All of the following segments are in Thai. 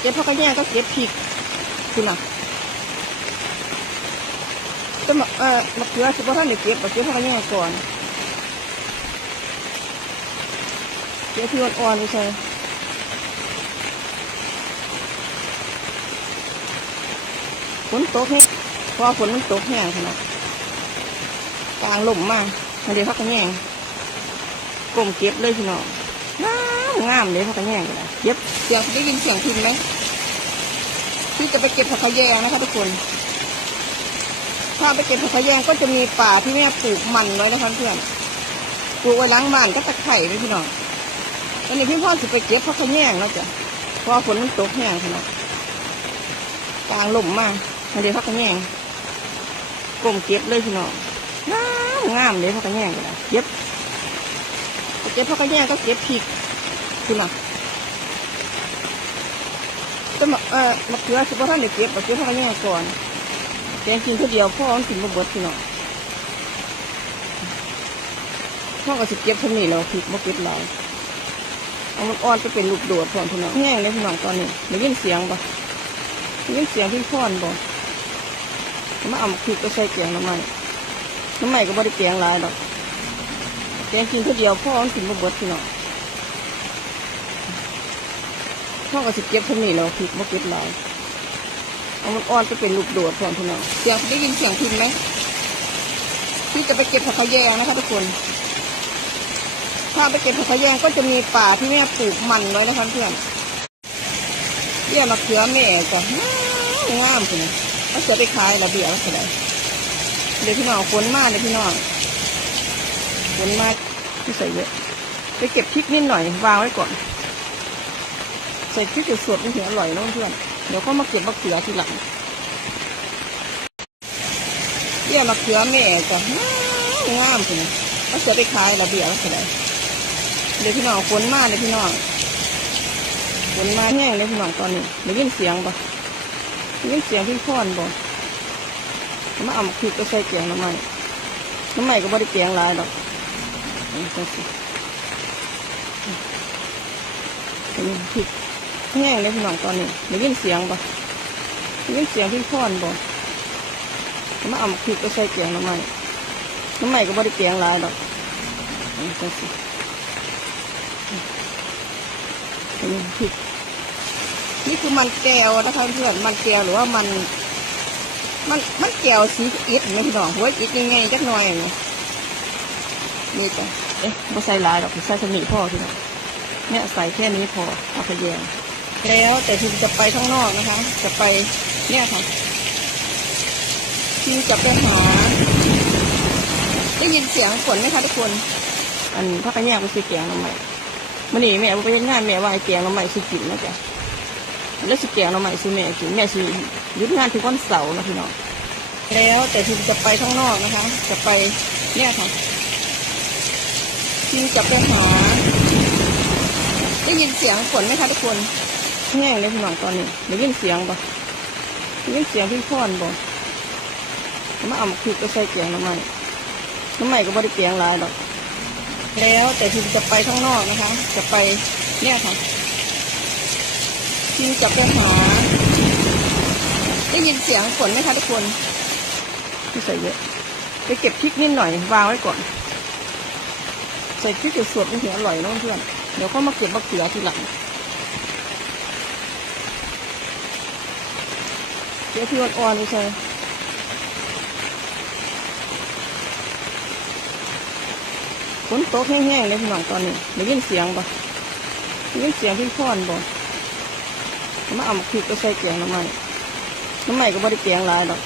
เก็บผักกระแยงก็เก็บพริกคุณน่ะก็มาเอ่อมะเขือสิบ่ท่านได้เก็บเอาเก็บผักกระแยงก่อนเก็บที่อ่อนๆไปใช่ฝนตกให้เพราะฝนมันตกแห้งขนาดกลางลมมากมันเดี๋ยวพักกระแยงกลมเก็บเลยพี่น้อง งามงามเลยพักกระแยงกันนะเก็บเสียงได้ยินเสียงพินไหมที่จะไปเก็บผักกระแยงนะคะทุกคน ถ้าไปเก็บผักกระแยงก็จะมีป่าที่แม่ปลูกมันไว้นะคะเพื่อนปลูกไว้ล้างบ้านก็ตะไคร่เลยพี่น้องตอนนี้พี่พ่อสิไปเก็บผักกระแยงแล้วจ้ะเพราะฝนมันตกแห้งขนาดกลางลมมากมันเดี๋ยวพักระแยงกลมเก็บเลยพี่น้องงามงามเลยพักกระแยงกันนะเก็บเก็บผักกระแยงก็เก็บพริก คุณน่ะก็มาเอ่อมะเขือสิบ่ท่านได้เก็บเอาเก็บผักกระแยงก่อนแกงกินคนเดียวพ่อมันกินบ่เบิดพี่น้องพ่อก็สิเก็บท่านี้แล้วพริกบ่เก็บหลายเอามันอ่อนไปเป็นลูกโดดพร้อมพี่น้องแห้งเลยพี่น้องตอนนี้ได้ยินเสียงบ่ได้ยินเสียงพี่พ่อนบ่มาเอาพริกก็ใส่แกงน้ำใหมันน้ำมันก็บ่ได้แกงลายดอกแกงกินคนเดียวพ่อมันกินบ่เบิดพี่น้อง พ่อก็สิเก็บท่านี้แล้วพริกบ่เก็บหลาเอามันอ่อนไปเป็นลูกโดดพร้อมพี่น้องเสียงได้ยินเสียงพินไหมที่จะไปเก็บผักกระแยงนะคะทุกคน ถ้าไปเก็บผักกระแยงก็จะมีป่าที่แม่ปลูกมันไว้นะคะเพื่อนเบี้ยมะเขือแม่จ้ะงามงามสิเอาเสือไปขายระเบียบก็ได้เดี๋ยวพี่น้องฝนมากเลยพี่น้องฝนมากที่ใส่เยอะ ไปเก็บพริกนิดหน่อยวางไว้ก่อน ใส่พริกสดๆมันถึงอร่อยนะเพื่อนเดี๋ยวก็มาเก็บมะเขือทีหลังเบี้ยมะเขือแม่จ้ะงามงามสิเอาเสือไปขายระเบียบก็ได้เดี๋ยวพี่น้องฝนมากเลยพี่น้องฝนมาแห้งเลยพี่น้องตอนนี้ได้ยินเสียงปะได้ยินเสียงพี่พ่อนบ่มาเอามาพริกก็ใส่แกงน้ำมันน้ำมันก็บ่ได้แกงหลายดอกนี่ใส่สินี่พริก แห้งเลยพี่น้องตอนนี้ได้ยินเสียงปะได้ยินเสียงพี่พ่อนบ่มาเอามาพริกก็ใส่แกงน้ำมันน้ำมันก็บ่ได้แกงหลายดอกนี่ใส่สินี่พริกนี่คือมันแก้วนะคะเพื่อนมันแก้วหรือว่ามันมันมันแก้วสีอิฐไหมพี่น้องหัวอิฐยังไงจักหน่อยนี่จ้ะเอ๊ะไม่ใส่หลายดอกใส่สนิทพ่อพี่น้องเนี่ยใส่แค่นี้พอเอาไปแยง แล้วแต่ทีมจะไปข้างนอกนะคะ จะไปเนี่ยค่ะทีมจะไปหา ได้ยินเสียงฝนไหมคะทุกคน อันพักกันแยกไปซื้อแกงน้ำใหม่มื่อนี้แม่ไปเฮ็ดงานแม่ว่าให้แกงน้ำใหม่ซื้อกินนะจ๊ะแล้วซื้อแกงน้ำใหม่ซื้อแม่กินแม่ซื้อยุดงานที่วันเสาร์นะพี่น้องแล้วแต่ทีมจะไปข้างนอกนะคะ จะไปเนี่ยค่ะทีมจะไปหา ได้ยินเสียงฝนไหมคะทุกคน แห้งเลยพี่น้องตอนนี้ได้ยินเสียงบ่ได้ยินเสียงพี่พ่อนบ่มาเอามาพริกก็ใส่แกงน้ำใหมันน้ำมันก็บ่ได้แกงลายดอก แล้วแต่ทีมจะไปข้างนอกนะคะ จะไปเนี่ยค่ะทีมจะไปหา ได้ยินเสียงฝนไหมคะทุกคนไม่ใส่เยอะไปเก็บพริกนิดหน่อยวางไว้ก่อน ใส่พริกสดๆมันถึงอร่อยนะเพื่อนเดี๋ยวก็มาเก็บมะเขือทีหลัง ดี๋ยวพี่อ่อนๆไปใช่ฝนตกแห้งๆเลยพี่น้องตอนนี้ได้ยินเสียงปะได้ยินเสียงพี่พ่อนบ่มาเอามาพริกก็ใส่แกงน้ำมันน้ำมันก็บ่ได้แกงลายดอก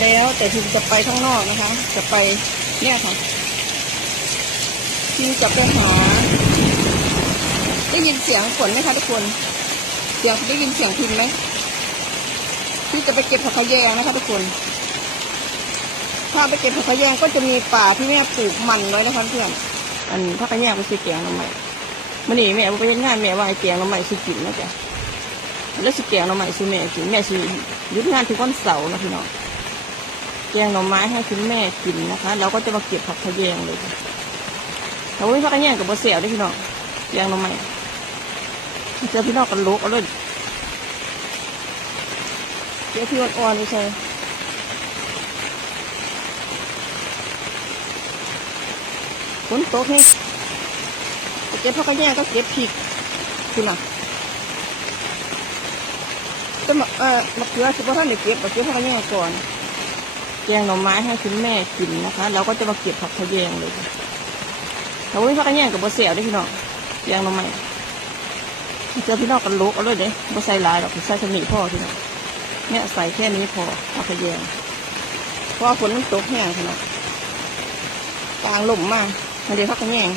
แล้วแต่ทีมจะไปข้างนอกนะคะ จะไปเนี่ยค่ะทีมจะไปหา ได้ยินเสียงฝนไหมคะทุกคนเสียงได้ยินเสียงพินไหม ที่จะไปเก็บผักกระแยงนะคะทุกคน ถ้าไปเก็บผักกระแยงก็จะมีป่าที่แม่ปลูกมันไว้นะคะเพื่อนอันผักกระแยงไปซื้อแกงน้ำใหม่มื่อนี้แม่ไปเฮ็ดงานแม่ว่าให้แกงน้ำใหม่ซื้อกินนะจ๊ะแล้วซื้อแกงน้ำใหม่ซื้อแม่กินแม่ซื้อยุดงานถึงวันเสาร์นะพี่น้องแกงหน่อไม้ให้คุณแม่กินนะคะเราก็จะมาเก็บผักกระแยงเลยค่ะเราไม่ผักกระแยงกับบะเสียวด้พี่น้องแกงหน่อไม้เจอพี่น้องกันลุกเอาเลย เดี๋ยวพี่อ่อนๆดูใช่ฝนตกนี่เก็บผักกระแยงก็เก็บพริกคุณน่ะก็มาเอ่อมะเขือสิบท่านเดี๋ยวเก็บมาเก็บผักกระแยงก่อนแกงหน่อไม้ให้คุณแม่กินนะคะ เราก็จะมาเก็บผักกระแยงเลยถ้าวันนี้ผักกระแยงกับบะเสียวได้พี่น้องแกงหน่อไม้เจอพี่น้องกันลุกเอาเลยเด้บะใส่ลายดอกใส่สนิพ่อพี่น้อง เนี่ยใส่แค่นี้พอเอาขยงเพราะฝนมันตกแห้งขนาดกลางลมมากมาเดี๋ยวพักกันแย่ง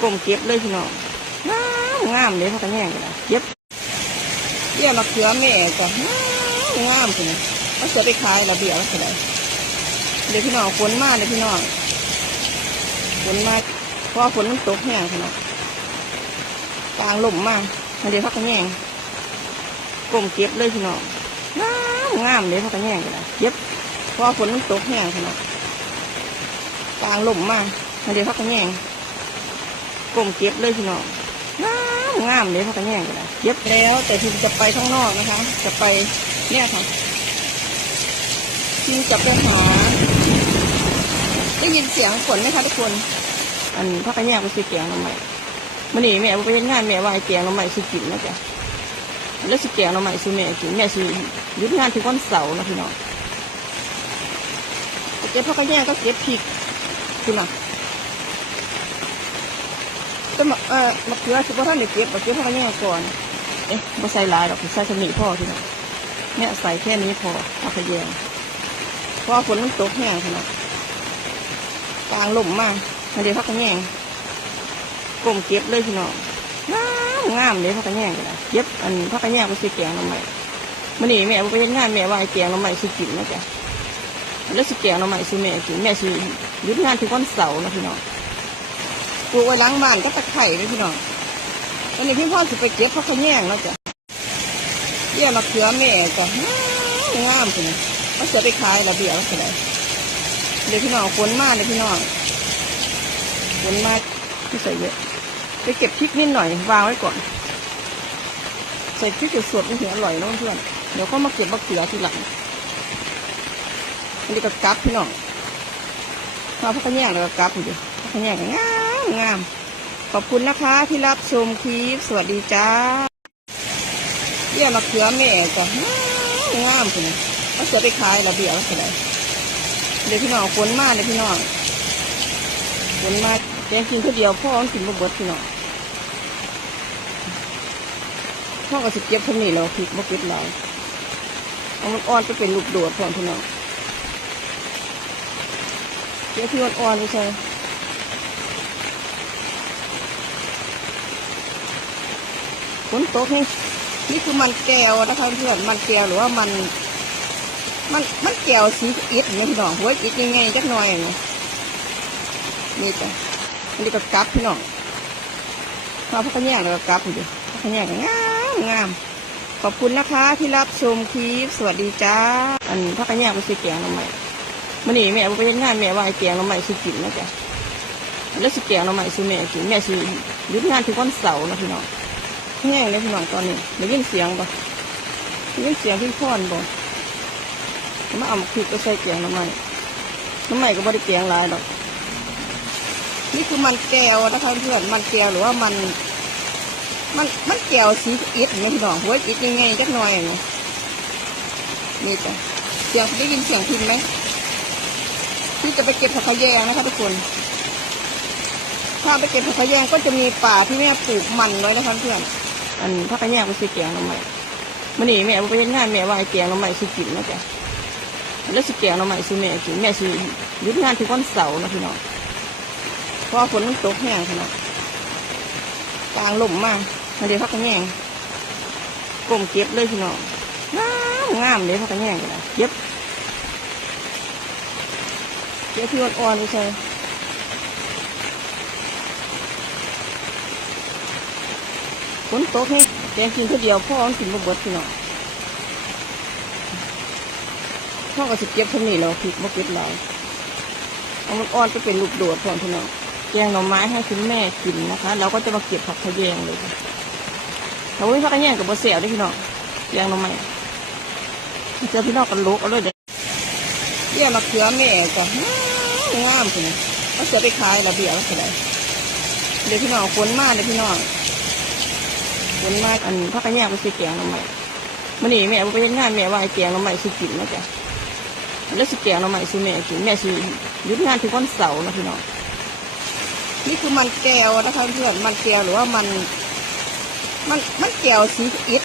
กลมเก็บเลยพี่น้องงามงามเลยพักกันแย่งกันนะเก็บเบี้ยมะเขือแม่ก็งามงามสิเขาจะไปขายระเบียบก็ได้เดี๋ยวพี่น้องฝนมากเลยพี่น้องฝนมาเพราะฝนมันตกแห้งขนาดกลางลมมากมาเดี๋ยวพักกันแย่ง กลมเก็บเลยพี่น้องงามงามเลยพักกันแย่งกันนะเก็บเพราะฝนมันตกแห้งขนาดกลางลมมากมาเดี๋ยวพักกันแย่งกลมเก็บเลยพี่น้องงามงามเลยพักกันแย่งกันนะเก็บแล้วแต่ทีมจะไปข้างนอกนะคะ จะไปเนี่ยค่ะทีมจะไปหาได้ยินเสียงฝนไหมคะทุกคน อันพักกันแย่งไปซื้อแกงทำไมมันนี่แม่ไปเห็นงานแม่วายแกงทำไมซื้อกินนะจ๊ะ แล้วสิแกงเราใหม่สิแม่กินแม่สิยุดงานถึงวันเสาร์นะพี่น้องเก็บผักกระแยงก็เก็บพริกคุณน่ะก็มาเอ่อมะเขือสิบ่ท่านเดี๋ยวเก็บมาเก็บผักกระแยงก่อนเอ๊ะบ่ใส่ลายดอกใส่สนิพ่อพี่น้องเนี่ยใส่แค่นี้พอผักกระแยงเพราะว่าฝนมันตกแห้งขนาดกลางลมมากมาเดี๋ยวผักกระแยงกลมเก็บเลยพี่น้อง งามเลยพักกันแย่งกันนะเย็บอันพักกันแย่งไปซื้อแกงน้ำใหม่มันนี่แม่ไปเห็นงานแม่วายแกงน้ำใหม่ซื้อกินนะจ๊ะแล้วซื้อแกงน้ำใหม่ซื้อแม่กินแม่ซื้อยุดงานถึงวันเสาร์นะพี่น้องปลูกไว้ล้างบ้านก็ตะไคร่เลยพี่น้องตอนนี้พี่พ่อสิไปเก็บพักกันแย่งแล้วจ้ะเยี่ยมะเขือแม่จ้ะงามงามสิเขาจะไปขายระเบียบก็ได้เดี๋ยวพี่น้องฝนมากเลยพี่น้องฝนมากที่ใส่เยอะ ไปเก็บพริกนิดหน่อยวางไว้ก่อน ใส่พริกสดๆมันถึงอร่อยนะเพื่อนเดี๋ยวก็มาเก็บมะเขือทีหลังอันนี้ก็กับพี่น้องมาพักกันแย่งแล้วก็กับอยู่พักกันแย่งก็งามงามขอบคุณนะคะที่รับชมคลิปสวัสดีจ้าเยี่ยมมะเขือแม่จ้ะงามงามสิเขาจะไปขายระเบียบก็ได้เดี๋ยวพี่น้องฝนมากเลยพี่น้องฝนมากแต่กินคนเดียวพ่อมันกินบ่เบิดพี่น้อง พ่อก็สิเก็บเท่านี้แล้วพริกบ่เก็บหลายเอามันอ่อนไปเป็นลูกโดดพร้อมพี่น้องเดี๋ยวพี่อ่อนๆไปใช่ฝนตกนี่นี่คือมันแก้วนะคะเพื่อนมันแก้วหรือว่ามัน มันมันแก้วสีอิฐนี่พี่น้องหัวอิฐยังไงจักหน่อยนี่นี่จ้ะอันนี้ก็กลับพี่น้องมาพักแย่งแล้วก็กลับอยู่พักแย่งก็งา มงาม ขอบคุณนะคะที่รับชมคลิป สวัสดีจ้า อันพักกันแย่งไปซื้อแกงหน้ำใหม่มันนี่แม่ไปเห็นงานแม่วายแกงหน้ำใหม่ซื้อกินนะจ๊ะแล้วซื้อแกงหน้ำใหม่ซื้อแม่กินแม่ซื้อยุดงานถึงวันเสาร์นะพี่น้องแห้งเลยพี่น้องตอนนี้ได้ยินเสียงบ่ได้ยินเสียงพี่พ่อนบ่มาเอามาคลิกไปใส่แกงหน้ำใหม่น้ำใหม่ก็บ่ได้แกงหลายดอกนี่คือมันแก้วนะคะเพื่อนมันแก้วหรือว่ามัน มันมันแก้วสีอิฐเนี่พี่น้องหัวอิฐยังไงจักหน่อยนี่ยนี่จ้ะเสียงได้ยินเสียงพิมไหมที่จะไปเก็บผักขะแยงนะคะทุกคน ถ้าไปเก็บผักขะแยงก็จะมีป่าที่แม่ปลูกมันไว้นะคะเพื่อน อันผักขะแยงไปซื้อแกงหน้ำใหม่มันนี่แม่ไปเห็นงานแม่วายแกงหน้ำใหม่ซื้อกินนะจ๊ะแล้วซื้อแกงหน้ำใหม่ซื้อแม่กินแม่ซื้อหยุดงานถึงวันเสานะพี่น้อง เพราะฝนมันตกแห้งขนาดกลางลมมาก มาเดี๋ยวพักกันแย่งกลมเก็บเลยพี่น้องงามงามเลยพักกันแย่งกันนะเก็บเก็บพี่อ่อนๆไปใช่ฝนตกนี่แต่กินคนเดียวพ่อมันกินบ่เบิดพี่น้องพ่อก็สิเก็บท่านี้แล้วพริกบ่เก็บหลาเอามันอ่อนไปเป็นลูกโดดพร้อมพี่น้องแกงหน่อไม้ให้คุณแม่กินนะคะ เราก็จะมาเก็บผักทะแยงเลย ค่ะเราไม่พักกันแย่งกับบะเสียวด้วยพี่น้องแกงหน่อไม้เจอพี่น้องกันลุกเอาเลยเดี๋ยวเบี้ยมะเขือแม่จ้ะงามสิเขาเสือไปขายระเบียบก็ได้เดี๋ยวพี่น้องฝนมากเดี๋ยพี่น้องฝนมากอันพักกันแยกไปซื้อแกงหน้ำใหม่มื่อนี้แม่ไปเฮ็ดงานแม่ว่าให้แกงหน้ำใหม่สกินนะจ๊ะแล้วสิแกงหน้ำใหม่สิแม่กินแม่สิหยุดงานถึงวันเสาร์นะพี่น้องนี่คือมันแก้วนะคะเพื่อนมันแก้วหรือว่ามัน มันมันเกลียวสีอิด